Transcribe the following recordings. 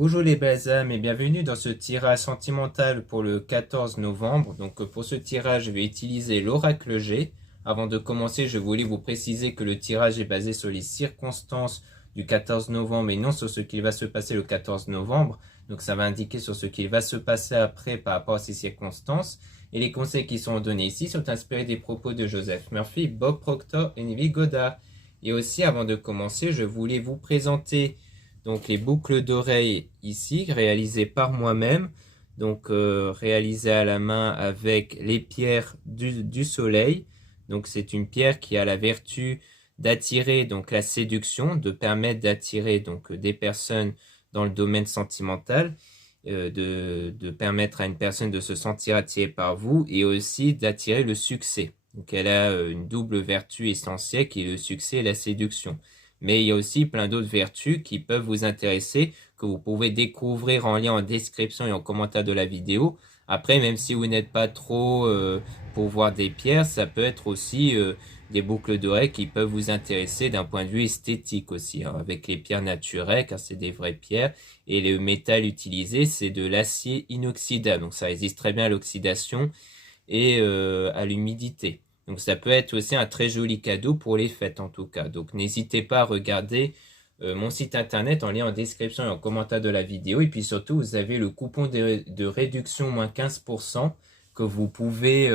Bonjour les belles âmes et bienvenue dans ce tirage sentimental pour le 14 novembre. Donc pour ce tirage, je vais utiliser l'oracle G. Avant de commencer, je voulais vous préciser que le tirage est basé sur les circonstances du 14 novembre et non sur ce qui va se passer le 14 novembre. Donc ça va indiquer sur ce qui va se passer après par rapport à ces circonstances. Et les conseils qui sont donnés ici sont inspirés des propos de Joseph Murphy, Bob Proctor et Neville Goddard. Et aussi, avant de commencer, je voulais vous présenter donc les boucles d'oreilles ici, réalisées par moi-même, donc réalisées à la main avec les pierres du soleil. Donc c'est une pierre qui a la vertu d'attirer donc la séduction, de permettre d'attirer donc des personnes dans le domaine sentimental, de permettre à une personne de se sentir attirée par vous et aussi d'attirer le succès. Donc elle a une double vertu essentielle qui est le succès et la séduction. Mais il y a aussi plein d'autres vertus qui peuvent vous intéresser, que vous pouvez découvrir en lien en description et en commentaire de la vidéo. Après, même si vous n'êtes pas trop pour voir des pierres, ça peut être aussi des boucles d'oreilles qui peuvent vous intéresser d'un point de vue esthétique aussi, hein, avec les pierres naturelles, car c'est des vraies pierres. Et le métal utilisé, c'est de l'acier inoxydable. Donc ça résiste très bien à l'oxydation et à l'humidité. Donc ça peut être aussi un très joli cadeau pour les fêtes en tout cas. Donc n'hésitez pas à regarder mon site internet en lien en description et en commentaire de la vidéo. Et puis surtout, vous avez le coupon de réduction moins 15% que vous pouvez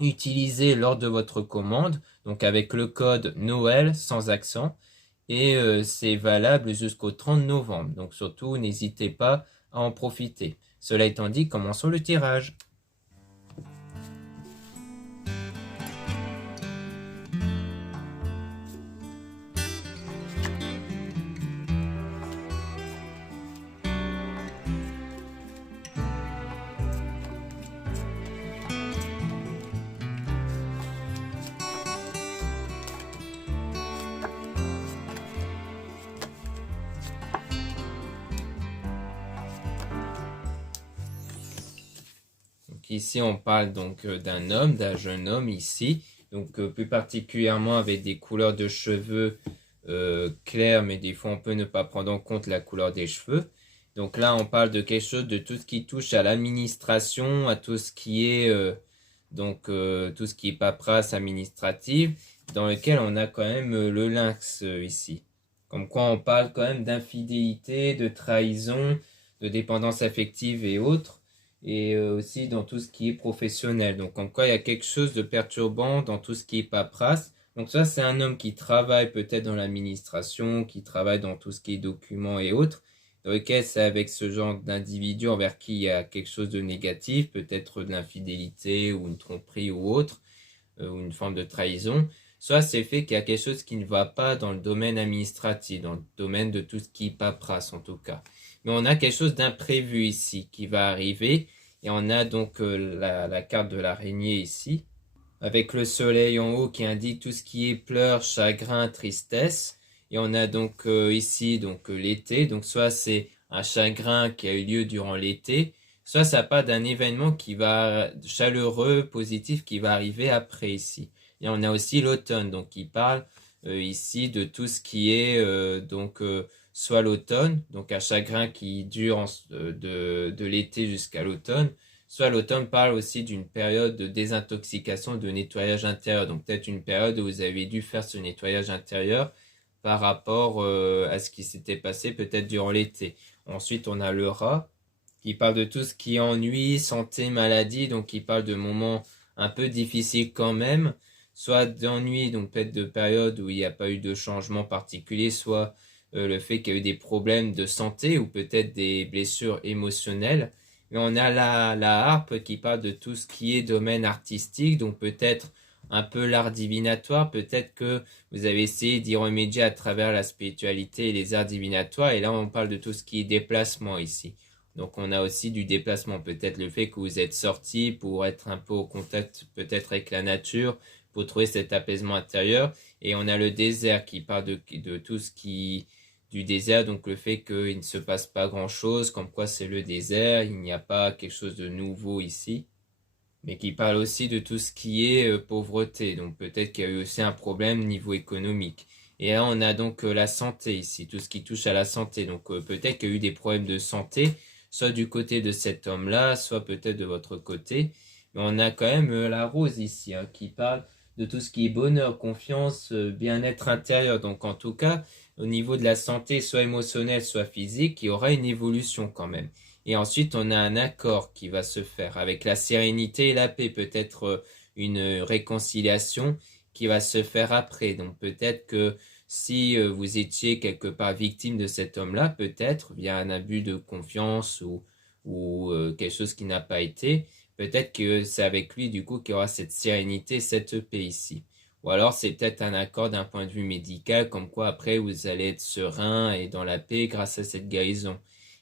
utiliser lors de votre commande. Donc avec le code Noël sans accent. Et c'est valable jusqu'au 30 novembre. Donc surtout, n'hésitez pas à en profiter. Cela étant dit, commençons le tirage. Ici, on parle donc d'un homme, d'un jeune homme ici, donc plus particulièrement avec des couleurs de cheveux claires, mais des fois on peut ne pas prendre en compte la couleur des cheveux. Donc là, on parle de quelque chose de tout ce qui touche à l'administration, à tout ce qui est tout ce qui est paperasse administrative, dans lequel on a quand même le lynx ici. Comme quoi, on parle quand même d'infidélité, de trahison, de dépendance affective et autres et aussi dans tout ce qui est professionnel. Donc, en quoi il y a quelque chose de perturbant dans tout ce qui est paperasse. Donc, ça, c'est un homme qui travaille peut-être dans l'administration, qui travaille dans tout ce qui est documents et autres. Dans lequel c'est avec ce genre d'individu envers qui il y a quelque chose de négatif, peut-être de l'infidélité ou une tromperie ou autre, ou une forme de trahison. Soit c'est fait qu'il y a quelque chose qui ne va pas dans le domaine administratif, dans le domaine de tout ce qui est paperasse en tout cas. Mais on a quelque chose d'imprévu ici qui va arriver. Et on a donc la carte de l'araignée ici, avec le soleil en haut qui indique tout ce qui est pleurs, chagrin, tristesse. Et on a donc ici donc l'été. Donc soit c'est un chagrin qui a eu lieu durant l'été, soit ça part d'un événement qui va chaleureux, positif, qui va arriver après ici. Et on a aussi l'automne, donc qui parle ici de tout ce qui est soit l'automne, donc un chagrin qui dure de l'été jusqu'à l'automne, soit l'automne parle aussi d'une période de désintoxication, de nettoyage intérieur, donc peut-être une période où vous avez dû faire ce nettoyage intérieur par rapport à ce qui s'était passé peut-être durant l'été. Ensuite, on a le rat qui parle de tout ce qui est ennui, santé, maladie, donc qui parle de moments un peu difficiles quand même, soit d'ennui, donc peut-être de périodes où il n'y a pas eu de changement particulier, soit le fait qu'il y a eu des problèmes de santé ou peut-être des blessures émotionnelles. Mais on a la harpe qui parle de tout ce qui est domaine artistique, donc peut-être un peu l'art divinatoire, peut-être que vous avez essayé d'y remédier à travers la spiritualité et les arts divinatoires, et là on parle de tout ce qui est déplacement ici. Donc on a aussi du déplacement, peut-être le fait que vous êtes sorti pour être un peu au contact peut-être avec la nature, pour trouver cet apaisement intérieur, et on a le désert qui parle de tout ce qui du désert, donc le fait qu'il ne se passe pas grand-chose, comme quoi c'est le désert, il n'y a pas quelque chose de nouveau ici, mais qui parle aussi de tout ce qui est pauvreté, donc peut-être qu'il y a eu aussi un problème niveau économique. Et là, on a donc la santé ici, tout ce qui touche à la santé. Donc peut-être qu'il y a eu des problèmes de santé, soit du côté de cet homme-là, soit peut-être de votre côté. Mais on a quand même la rose ici, hein, qui parle de tout ce qui est bonheur, confiance, bien-être intérieur. Donc en tout cas, au niveau de la santé, soit émotionnelle, soit physique, il y aura une évolution quand même. Et ensuite, on a un accord qui va se faire avec la sérénité et la paix, peut-être une réconciliation qui va se faire après. Donc peut-être que si vous étiez quelque part victime de cet homme-là, peut-être via un abus de confiance ou quelque chose qui n'a pas été, peut-être que c'est avec lui du coup qu'il y aura cette sérénité, cette paix ici. Ou alors c'est peut-être un accord d'un point de vue médical, comme quoi après vous allez être serein et dans la paix grâce à cette guérison.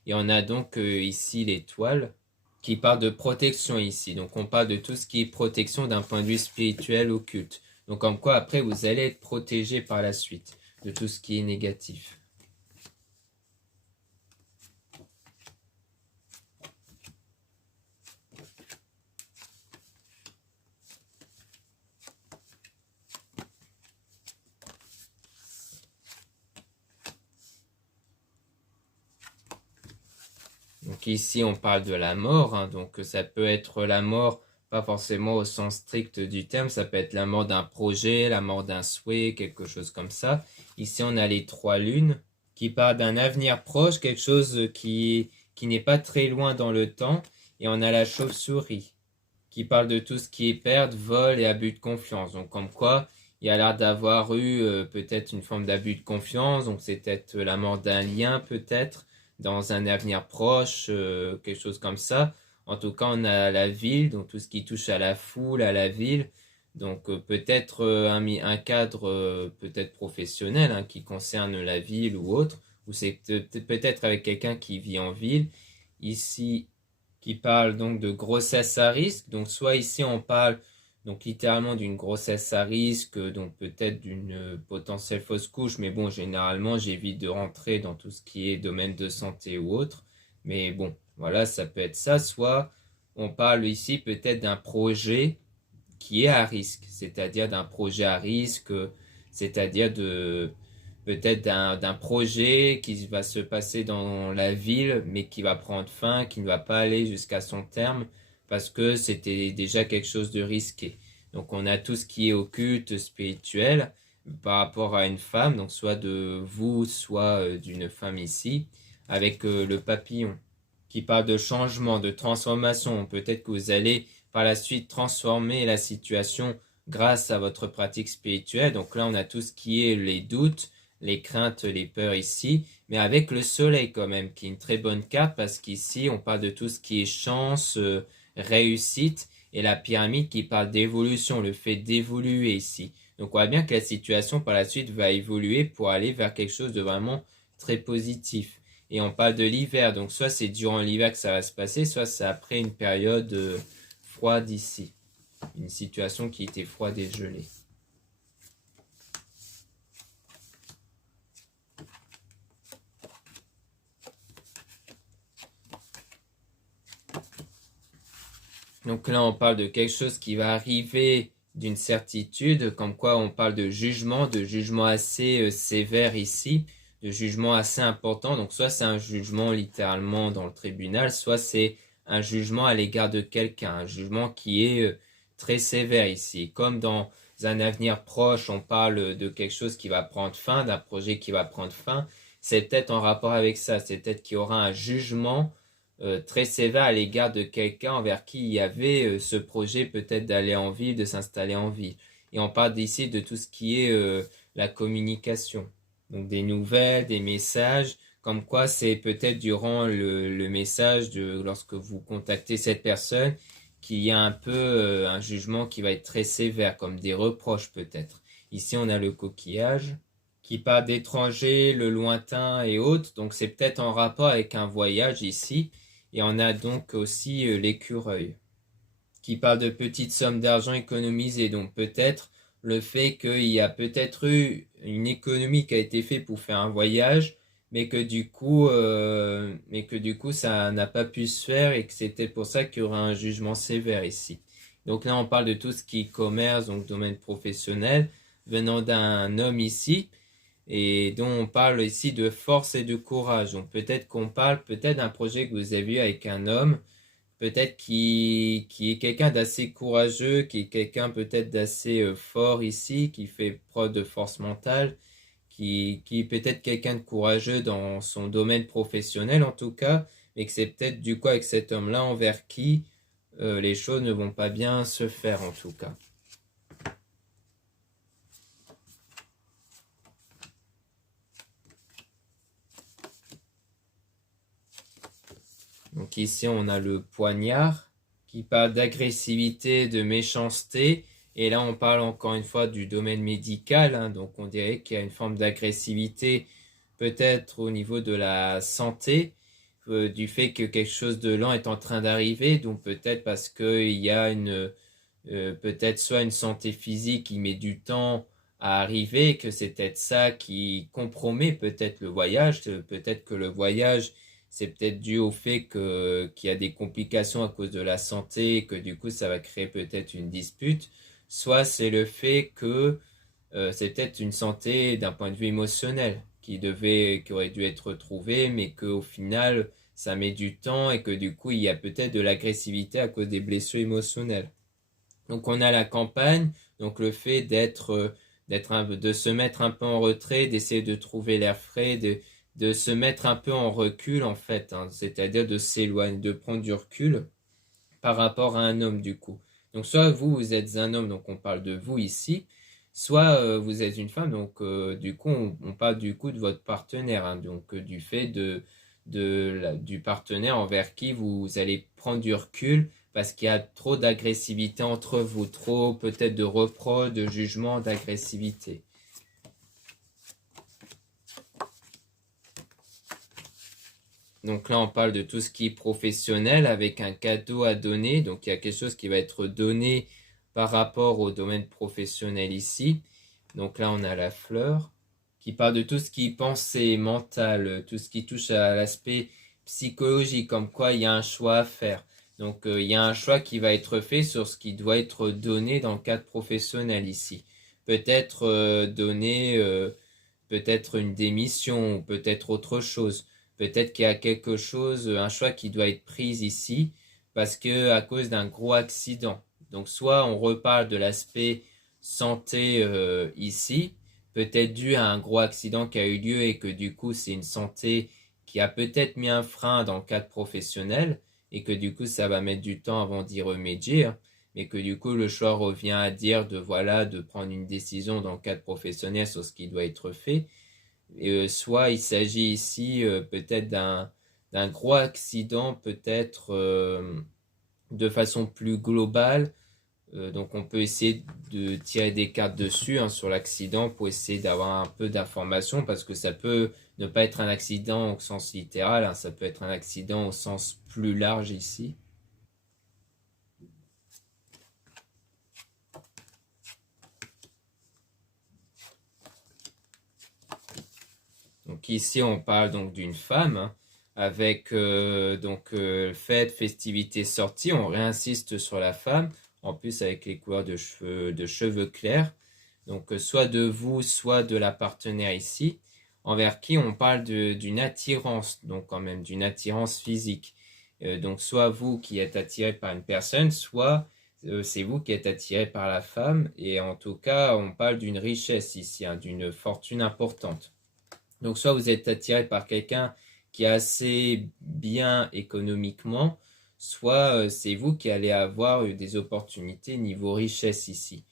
Et on a donc ici l'étoile qui parle de protection ici. Donc on parle de tout ce qui est protection d'un point de vue spirituel, occulte. Donc comme quoi après vous allez être protégé par la suite de tout ce qui est négatif. Donc ici on parle de la mort, hein, donc ça peut être la mort, pas forcément au sens strict du terme, ça peut être la mort d'un projet, la mort d'un souhait, quelque chose comme ça. Ici on a les trois lunes qui parlent d'un avenir proche, quelque chose qui n'est pas très loin dans le temps. Et on a la chauve-souris qui parle de tout ce qui est perte, vol et abus de confiance. Donc comme quoi il y a l'air d'avoir eu peut-être une forme d'abus de confiance, donc c'est peut-être la mort d'un lien peut-être dans un avenir proche, quelque chose comme ça. En tout cas, on a la ville, donc tout ce qui touche à la foule, à la ville. Donc peut-être un cadre peut-être professionnel hein, qui concerne la ville ou autre, ou c'est peut-être avec quelqu'un qui vit en ville. Ici, qui parle donc de grossesse à risque. Donc soit ici on parle donc littéralement d'une grossesse à risque, donc peut-être d'une potentielle fausse couche, mais bon, généralement, j'évite de rentrer dans tout ce qui est domaine de santé ou autre. Mais bon, voilà, ça peut être ça. Soit on parle ici peut-être d'un projet qui est à risque, c'est-à-dire d'un projet à risque, c'est-à-dire de peut-être d'un projet qui va se passer dans la ville, mais qui va prendre fin, qui ne va pas aller jusqu'à son terme, parce que c'était déjà quelque chose de risqué. Donc on a tout ce qui est occulte, spirituel, par rapport à une femme, donc soit de vous, soit d'une femme ici, avec le papillon, qui parle de changement, de transformation. Peut-être que vous allez par la suite transformer la situation grâce à votre pratique spirituelle. Donc là, on a tout ce qui est les doutes, les craintes, les peurs ici, mais avec le soleil quand même, qui est une très bonne carte parce qu'ici, on parle de tout ce qui est chance, réussite, et la pyramide qui parle d'évolution, le fait d'évoluer ici. Donc on voit bien que la situation par la suite va évoluer pour aller vers quelque chose de vraiment très positif. Et on parle de l'hiver, donc soit c'est durant l'hiver que ça va se passer, soit c'est après une période froide ici. Une situation qui était froide et gelée. Donc là, on parle de quelque chose qui va arriver d'une certitude, comme quoi on parle de jugement assez sévère ici, de jugement assez important. Donc soit c'est un jugement littéralement dans le tribunal, soit c'est un jugement à l'égard de quelqu'un, un jugement qui est très sévère ici. Comme dans un avenir proche, on parle de quelque chose qui va prendre fin, d'un projet qui va prendre fin, c'est peut-être en rapport avec ça, c'est peut-être qu'il y aura un jugement très sévère à l'égard de quelqu'un envers qui il y avait ce projet peut-être d'aller en ville, de s'installer en ville. Et on parle ici de tout ce qui est la communication. Donc des nouvelles, des messages, comme quoi c'est peut-être durant le message de lorsque vous contactez cette personne qu'il y a un peu un jugement qui va être très sévère, comme des reproches peut-être. Ici on a le coquillage qui parle d'étrangers, le lointain et autres. Donc c'est peut-être en rapport avec un voyage ici. Et on a donc aussi l'écureuil qui parle de petites sommes d'argent économisées. Donc peut-être le fait qu'il y a peut-être eu une économie qui a été faite pour faire un voyage, mais que du coup ça n'a pas pu se faire et que c'était pour ça qu'il y aura un jugement sévère ici. Donc là on parle de tout ce qui est commerce, donc domaine professionnel, venant d'un homme ici. et dont on parle ici de force et de courage. Donc peut-être qu'on parle peut-être d'un projet que vous avez eu avec un homme, peut-être qui est quelqu'un d'assez courageux, qui est quelqu'un peut-être d'assez fort ici, qui fait preuve de force mentale, qui est peut-être quelqu'un de courageux dans son domaine professionnel en tout cas, mais que c'est peut-être du coup avec cet homme-là envers qui les choses ne vont pas bien se faire en tout cas. Donc ici on a le poignard qui parle d'agressivité, de méchanceté. Et là on parle encore une fois du domaine médical, hein, donc on dirait qu'il y a une forme d'agressivité peut-être au niveau de la santé, du fait que quelque chose de lent est en train d'arriver, donc peut-être parce qu'il y a peut-être soit une santé physique qui met du temps à arriver, que c'est peut-être ça qui compromet peut-être le voyage, peut-être que le voyage c'est peut-être dû au fait qu'il y a des complications à cause de la santé et que du coup ça va créer peut-être une dispute, soit c'est le fait que c'est peut-être une santé d'un point de vue émotionnel qui aurait dû être retrouvée, mais qu'au final ça met du temps et que du coup il y a peut-être de l'agressivité à cause des blessures émotionnelles. Donc on a la campagne, donc le fait de se mettre un peu en retrait, d'essayer de trouver l'air frais, de se mettre un peu en recul en fait, hein, c'est-à-dire de s'éloigner, de prendre du recul par rapport à un homme du coup. Donc soit vous êtes un homme, donc on parle de vous ici, soit vous êtes une femme, donc du coup on parle du coup de votre partenaire, hein, donc du fait du partenaire envers qui vous allez prendre du recul parce qu'il y a trop d'agressivité entre vous, trop peut-être de reproches, de jugements, d'agressivité. Donc là, on parle de tout ce qui est professionnel avec un cadeau à donner. Donc il y a quelque chose qui va être donné par rapport au domaine professionnel ici. Donc là, on a la fleur qui parle de tout ce qui est pensée, mental, tout ce qui touche à l'aspect psychologique, comme quoi il y a un choix à faire. Donc il y a un choix qui va être fait sur ce qui doit être donné dans le cadre professionnel ici. Peut-être donner peut-être une démission ou peut-être autre chose. Peut-être qu'il y a quelque chose, un choix qui doit être pris ici parce que à cause d'un gros accident. Donc soit on reparle de l'aspect santé ici, peut-être dû à un gros accident qui a eu lieu et que du coup c'est une santé qui a peut-être mis un frein dans le cadre professionnel et que du coup ça va mettre du temps avant d'y remédier, hein, mais que du coup le choix revient à dire de prendre une décision dans le cadre professionnel sur ce qui doit être fait. Soit il s'agit ici peut-être d'un gros accident, peut-être de façon plus globale. Donc on peut essayer de tirer des cartes dessus, hein, sur l'accident pour essayer d'avoir un peu d'informations parce que ça peut ne pas être un accident au sens littéral, hein, ça peut être un accident au sens plus large ici. Donc ici, on parle donc d'une femme, hein, avec fête, festivité, sortie. On réinsiste sur la femme, en plus avec les couleurs de cheveux clairs. Donc soit de vous, soit de la partenaire ici, envers qui on parle d'une attirance, donc quand même d'une attirance physique. Donc soit vous qui êtes attiré par une personne, soit c'est vous qui êtes attiré par la femme. Et en tout cas, on parle d'une richesse ici, hein, d'une fortune importante. Donc soit vous êtes attiré par quelqu'un qui est assez bien économiquement, soit c'est vous qui allez avoir des opportunités niveau richesse ici.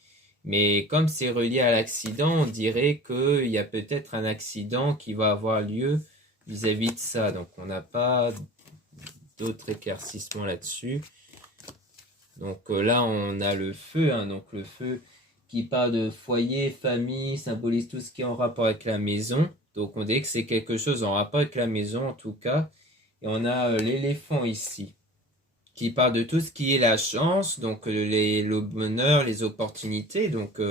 Mais comme c'est relié à l'accident, on dirait qu'il y a peut-être un accident qui va avoir lieu vis-à-vis de ça. Donc on n'a pas d'autres éclaircissements là-dessus. Donc là on a le feu, hein, donc le feu qui parle de foyer, famille, symbolise tout ce qui est en rapport avec la maison. Donc on dit que c'est quelque chose en rapport avec la maison en tout cas. Et on a l'éléphant ici, qui parle de tout ce qui est la chance, donc le bonheur, les opportunités. Donc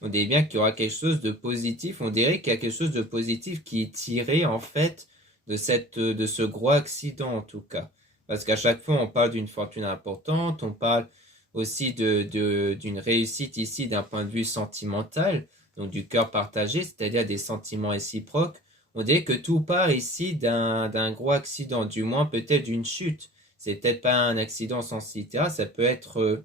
on dit bien qu'il y aura quelque chose de positif. On dirait qu'il y a quelque chose de positif qui est tiré en fait de ce gros accident en tout cas. Parce qu'à chaque fois on parle d'une fortune importante, on parle aussi d'une réussite ici d'un point de vue sentimental. donc du cœur partagé, c'est-à-dire des sentiments réciproques. On dirait que tout part ici d'un gros accident, du moins peut-être d'une chute. C'est peut-être pas un accident sans etc. Ça peut être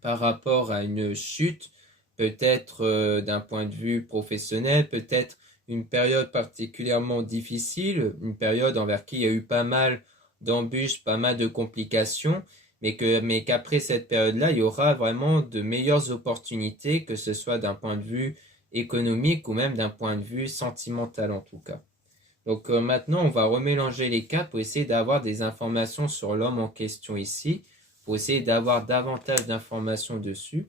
par rapport à une chute, peut-être d'un point de vue professionnel, peut-être une période particulièrement difficile, une période envers qui il y a eu pas mal d'embûches, pas mal de complications, mais qu'après cette période-là, il y aura vraiment de meilleures opportunités, que ce soit d'un point de vue économique ou même d'un point de vue sentimental en tout cas. Donc maintenant, on va remélanger les cas pour essayer d'avoir des informations sur l'homme en question ici, pour essayer d'avoir davantage d'informations dessus.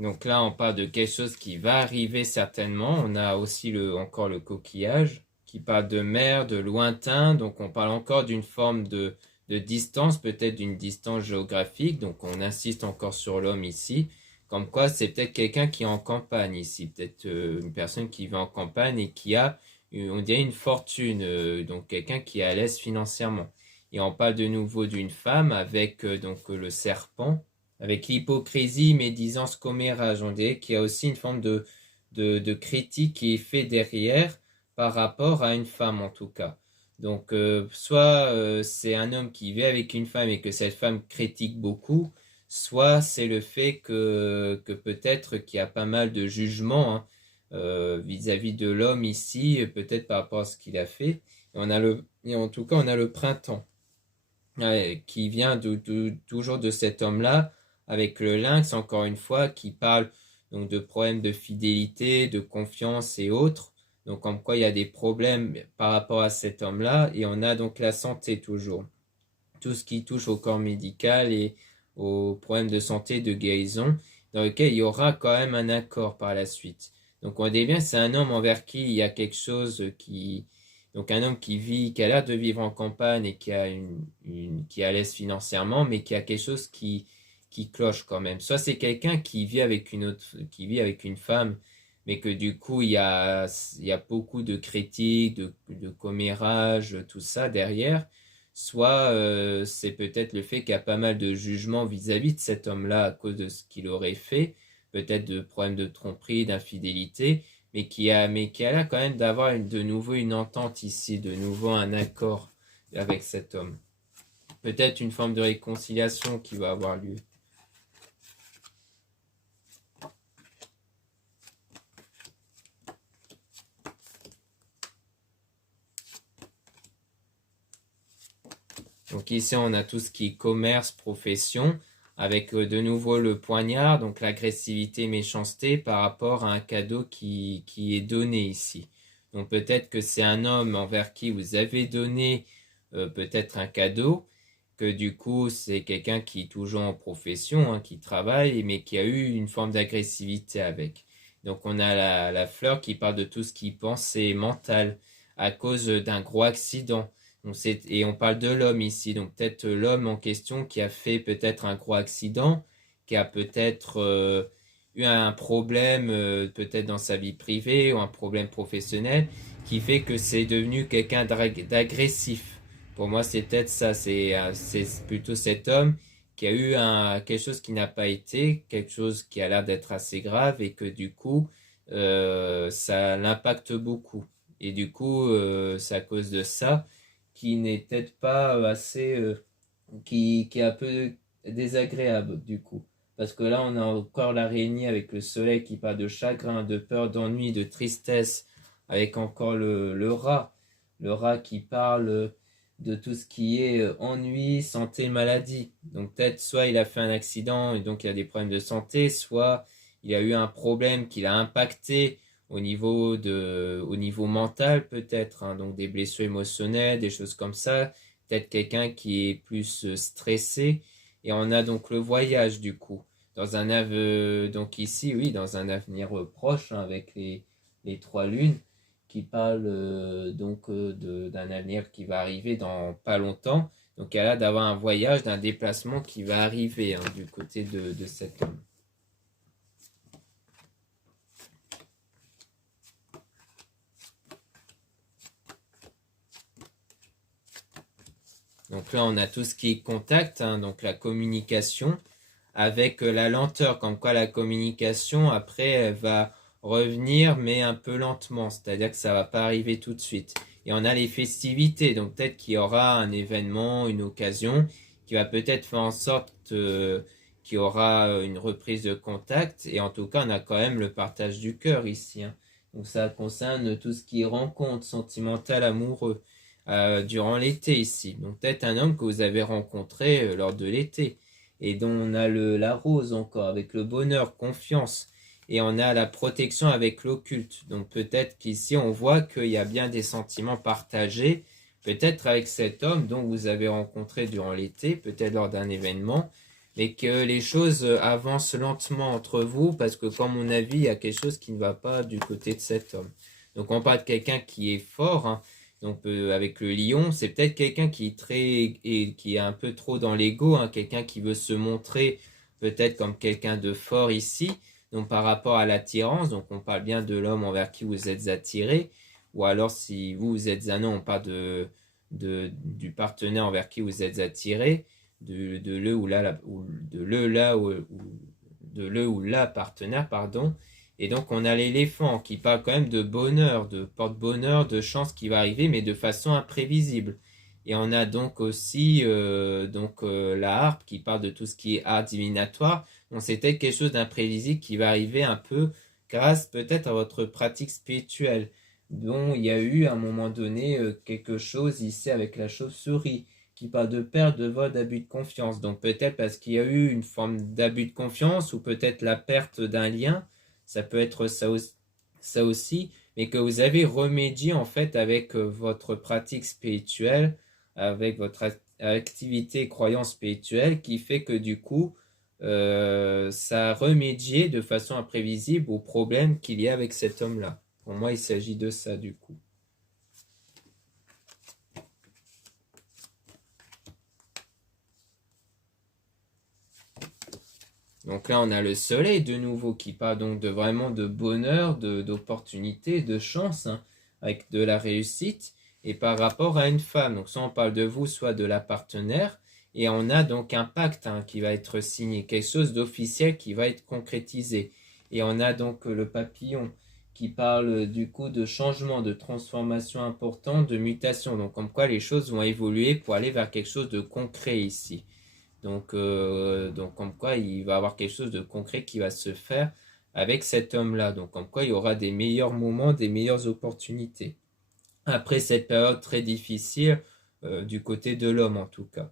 Donc là, on parle de quelque chose qui va arriver certainement. On a aussi encore le coquillage qui parle de mer, de lointain. Donc on parle encore d'une forme de distance, peut-être d'une distance géographique. Donc on insiste encore sur l'homme ici. Comme quoi, c'est peut-être quelqu'un qui est en campagne ici. Peut-être une personne qui vit en campagne et qui a, on dirait, une fortune. Donc quelqu'un qui est à l'aise financièrement. Et on parle de nouveau d'une femme avec donc le serpent, avec l'hypocrisie, médisance, commérage. On dirait qu'il y a aussi une forme de critique qui est faite derrière par rapport à une femme en tout cas. Donc soit c'est un homme qui vit avec une femme et que cette femme critique beaucoup, soit c'est le fait que peut-être qu'il y a pas mal de jugements hein, vis-à-vis de l'homme ici, peut-être par rapport à ce qu'il a fait. Et en tout cas, on a le printemps qui vient toujours de cet homme-là, avec le lynx, encore une fois, qui parle donc de problèmes de fidélité, de confiance et autres. Donc, comme quoi il y a des problèmes par rapport à cet homme-là. Et on a donc la santé toujours. Tout ce qui touche au corps médical et aux problèmes de santé, de guérison, dans lequel il y aura quand même un accord par la suite. Donc, on dit bien, c'est un homme envers qui il y a quelque chose qui, donc un homme qui vit, qui a l'air de vivre en campagne et qui a qui est à l'aise financièrement, mais qui a quelque chose qui cloche quand même. Soit c'est quelqu'un qui vit avec qui vit avec une femme, mais que du coup il y a beaucoup de critiques, de commérages, tout ça derrière. Soit c'est peut-être le fait qu'il y a pas mal de jugements vis-à-vis de cet homme-là à cause de ce qu'il aurait fait, peut-être de problèmes de tromperie, d'infidélité mais qui a l'air quand même d'avoir de nouveau une entente ici, de nouveau un accord avec cet homme. Peut-être une forme de réconciliation qui va avoir lieu. Donc ici, on a tout ce qui est commerce, profession, avec de nouveau le poignard, donc l'agressivité, méchanceté par rapport à un cadeau qui est donné ici. Donc peut-être que c'est un homme envers qui vous avez donné peut-être un cadeau, que du coup c'est quelqu'un qui est toujours en profession, hein, qui travaille, mais qui a eu une forme d'agressivité avec. Donc on a la fleur qui parle de tout ce qui est pensée mentale à cause d'un gros accident. Et on parle de l'homme ici, donc peut-être l'homme en question qui a fait peut-être un gros accident, qui a peut-être eu un problème peut-être dans sa vie privée ou un problème professionnel, qui fait que c'est devenu quelqu'un d'agressif. Pour moi, c'est peut-être ça, c'est plutôt cet homme qui a eu quelque chose qui n'a pas été, quelque chose qui a l'air d'être assez grave et que du coup, ça l'impacte beaucoup. Et du coup, c'est à cause de ça qui n'est peut-être pas assez, qui est un peu désagréable du coup. Parce que là, on a encore l'araignée avec le soleil qui parle de chagrin, de peur, d'ennui, de tristesse, avec encore le rat qui parle de tout ce qui est ennui, santé, maladie. Donc peut-être soit il a fait un accident et donc il a des problèmes de santé, soit il a eu un problème qui l'a impacté au niveau mental peut-être, hein, donc des blessures émotionnelles, des choses comme ça, peut-être quelqu'un qui est plus stressé, et on a donc le voyage du coup. donc ici, oui, dans un avenir proche, hein, avec les trois lunes, qui parlent d'un avenir qui va arriver dans pas longtemps. Donc il y a là d'avoir un voyage, d'un déplacement qui va arriver, hein, du côté de cet homme. Donc là, on a tout ce qui est contact, hein, donc la communication, avec la lenteur, comme quoi la communication, après, elle va revenir, mais un peu lentement, c'est-à-dire que ça va pas arriver tout de suite. Et on a les festivités, donc peut-être qu'il y aura un événement, une occasion, qui va peut-être faire en sorte qu'il y aura une reprise de contact, et en tout cas, on a quand même le partage du cœur ici, hein. Donc ça concerne tout ce qui est rencontre sentimentale, amoureux, durant l'été ici. Donc peut-être un homme que vous avez rencontré lors de l'été et dont on a la rose encore, avec le bonheur, confiance, et on a la protection avec l'occulte. Donc peut-être qu'ici on voit qu'il y a bien des sentiments partagés, peut-être avec cet homme dont vous avez rencontré durant l'été, peut-être lors d'un événement, mais que les choses avancent lentement entre vous, parce que comme mon avis, il y a quelque chose qui ne va pas du côté de cet homme. Donc on parle de quelqu'un qui est fort, hein. Donc avec le lion, c'est peut-être quelqu'un qui est qui est un peu trop dans l'ego, hein, quelqu'un qui veut se montrer peut-être comme quelqu'un de fort ici. Donc par rapport à l'attirance, donc on parle bien de l'homme envers qui vous êtes attiré, ou alors si vous êtes un homme, on parle du partenaire envers qui vous êtes attiré, de le ou la, ou de le là ou de le ou la partenaire, pardon. Et donc on a l'éléphant qui parle quand même de bonheur, de porte-bonheur, de chance qui va arriver, mais de façon imprévisible. Et on a donc aussi la harpe qui parle de tout ce qui est art divinatoire. Donc c'est peut-être quelque chose d'imprévisible qui va arriver un peu grâce peut-être à votre pratique spirituelle, dont il y a eu à un moment donné quelque chose ici avec la chauve-souris qui parle de perte, de vol, d'abus de confiance. Donc peut-être parce qu'il y a eu une forme d'abus de confiance ou peut-être la perte d'un lien, ça peut être ça aussi, mais que vous avez remédié en fait avec votre pratique spirituelle, avec votre activité et croyance spirituelle, qui fait que du coup, ça a remédié de façon imprévisible au problème qu'il y a avec cet homme-là. Pour moi, il s'agit de ça du coup. Donc là, on a le soleil de nouveau qui parle donc de vraiment de bonheur, d'opportunité, de chance, hein, avec de la réussite. Et par rapport à une femme, donc soit on parle de vous, soit de la partenaire. Et on a donc un pacte, hein, qui va être signé, quelque chose d'officiel qui va être concrétisé. Et on a donc le papillon qui parle du coup de changement, de transformation importante, de mutation. Donc comme quoi les choses vont évoluer pour aller vers quelque chose de concret ici. Donc comme quoi il va y avoir quelque chose de concret qui va se faire avec cet homme-là. Donc comme quoi il y aura des meilleurs moments, des meilleures opportunités. Après cette période très difficile du côté de l'homme en tout cas.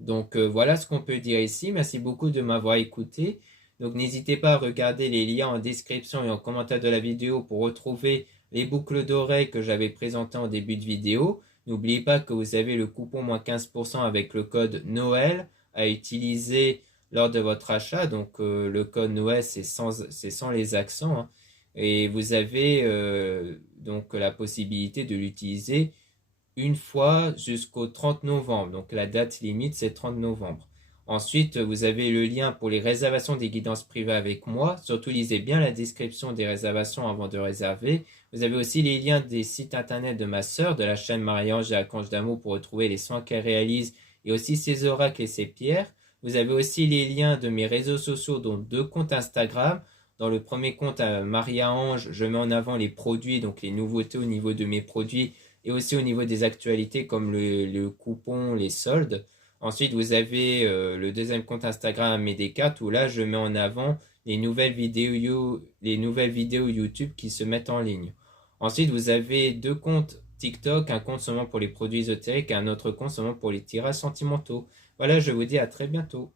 Donc voilà ce qu'on peut dire ici. Merci beaucoup de m'avoir écouté. Donc n'hésitez pas à regarder les liens en description et en commentaire de la vidéo pour retrouver les boucles d'oreilles que j'avais présentées en début de vidéo. N'oubliez pas que vous avez le coupon moins 15% avec le code Noël à utiliser lors de votre achat. Donc le code Noël, c'est sans les accents, hein. Et vous avez donc la possibilité de l'utiliser une fois jusqu'au 30 novembre. Donc la date limite, c'est 30 novembre. Ensuite, vous avez le lien pour les réservations des guidances privées avec moi. Surtout, lisez bien la description des réservations avant de réserver. Vous avez aussi les liens des sites internet de ma sœur, de la chaîne Marie-Ange et Archange d'amour pour retrouver les soins qu'elle réalise et aussi ses oracles et ses pierres. Vous avez aussi les liens de mes réseaux sociaux, dont 2 comptes Instagram. Dans le premier compte, Marie-Ange, je mets en avant les produits, donc les nouveautés au niveau de mes produits et aussi au niveau des actualités comme le coupon, les soldes. Ensuite, vous avez le deuxième compte Instagram Medcat où là, je mets en avant les nouvelles vidéos YouTube qui se mettent en ligne. Ensuite, vous avez 2 comptes TikTok, un compte seulement pour les produits ésotériques et un autre compte seulement pour les tirages sentimentaux. Voilà, je vous dis à très bientôt.